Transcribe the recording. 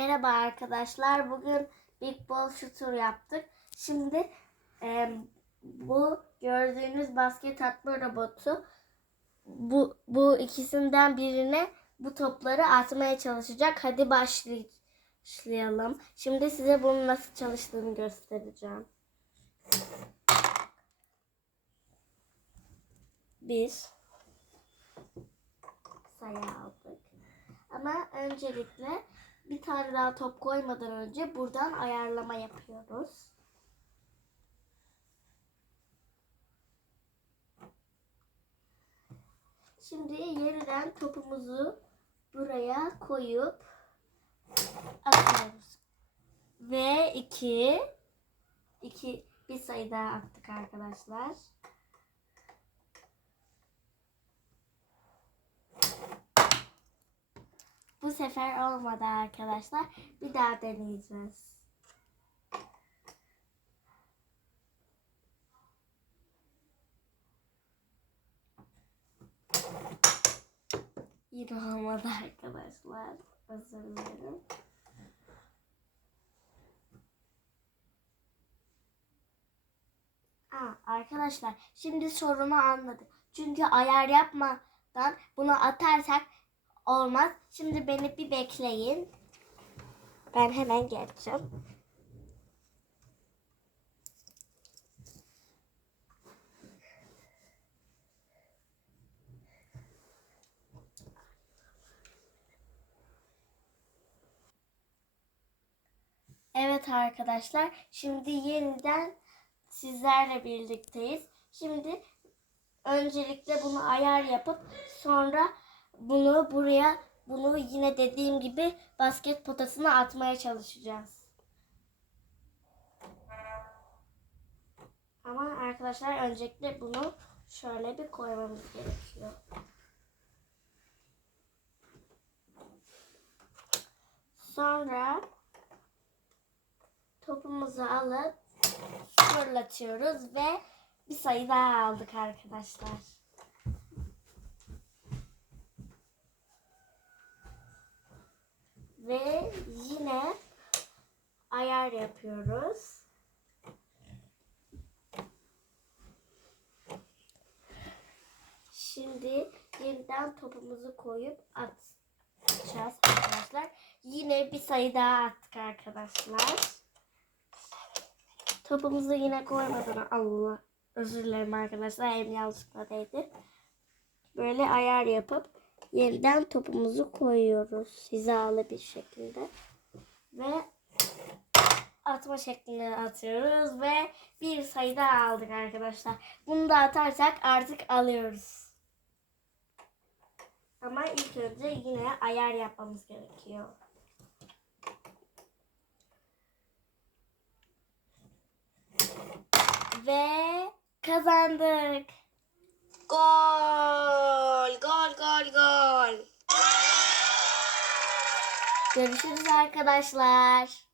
Merhaba arkadaşlar. Bugün Big Ball Shooter yaptık. Şimdi e, bu gördüğünüz basket atma robotu bu, bu ikisinden birine bu topları atmaya çalışacak. Hadi başlay- başlayalım. Şimdi size bunun nasıl çalıştığını göstereceğim. Bir sayı aldık. Ama öncelikle bir tane daha top koymadan önce buradan ayarlama yapıyoruz. Şimdi yeniden topumuzu buraya koyup atıyoruz. Ve iki, iki bir sayı daha attık arkadaşlar. Sefer olmadı arkadaşlar. Bir daha deneyeceğiz. Yine olmadı arkadaşlar. Özür dilerim. Aa, arkadaşlar şimdi sorumu anladım. Çünkü ayar yapmadan bunu atarsak olmaz. Şimdi beni bir bekleyin. Ben hemen geleceğim. Evet arkadaşlar, şimdi yeniden sizlerle birlikteyiz. Şimdi öncelikle bunu ayar yapıp sonra bunu buraya bunu yine dediğim gibi basket potasına atmaya çalışacağız. Ama arkadaşlar öncelikle bunu şöyle bir koymamız gerekiyor. Sonra topumuzu alıp fırlatıyoruz ve bir sayı daha aldık arkadaşlar. Ve yine ayar yapıyoruz. Şimdi yeniden topumuzu koyup atacağız arkadaşlar. Yine bir sayı daha attık arkadaşlar. Topumuzu yine koymadan Allah özür dilerim arkadaşlar elim yanlışlıkla değdi. Böyle ayar yapıp yeniden topumuzu koyuyoruz hizalı bir şekilde ve atma şeklinde atıyoruz ve bir sayı daha aldık arkadaşlar. Bunu da atarsak artık alıyoruz. Ama ilk önce yine ayar yapmamız gerekiyor. Ve kazandık. Gol, gol, gol, gol. Görüşürüz arkadaşlar.